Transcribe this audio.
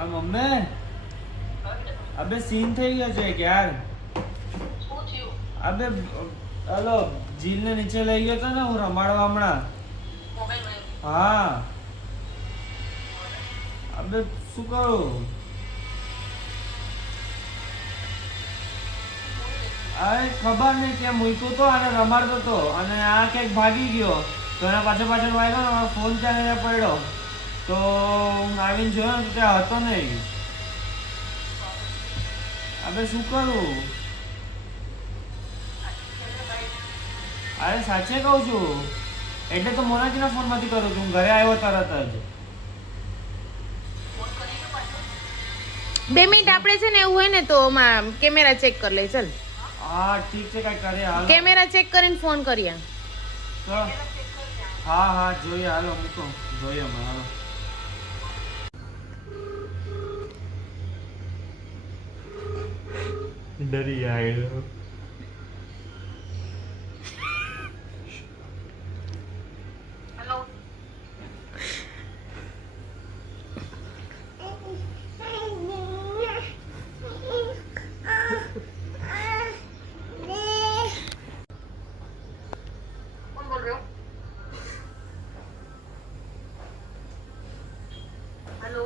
હા મમ્મી, અબે સીન થઈ ગયો છે યાર. શું થયું? અબે હલો જીલ ને નીચે લઈ ગયો તો ને હું રમાડવા હમણાં. મોબાઈલ વાયો? હા. અબે શું કરું? અરે ખબર નહીં ક્યાં મૂક્યો તો અને રમાડતો તો અને આ ક્યાંક ભાગી ગયો તો એના પાછળ વાગ્યો ને મારો ફોન ત્યાં ને પડ્યો તો હું આવીને જોયો ને તો ત્યાં હતો નહીં. અબે શું કરું? અરે સાચે કહું છું, એટલે તો મોનાજીના ફોનમાંથી કરું છું. હું ઘરે આવ્યો તરત જ. ફોન કરી દો પાછો. 2 મિનિટ આપણે છે ને એવું હોય ને તો કેમેરા ચેક કરી લઈએ. ચાલ હા ઠીક છે, કાંઈ કરે હાલો. કેમેરા ચેક કરીને ફોન કરીએ. તો હા હા જોઈએ, હાલો મૂકો, જોઈએ અમે હાલો. ડરી આવ્યો. હેલો. કોણ બોલ રહ્યો? હેલો.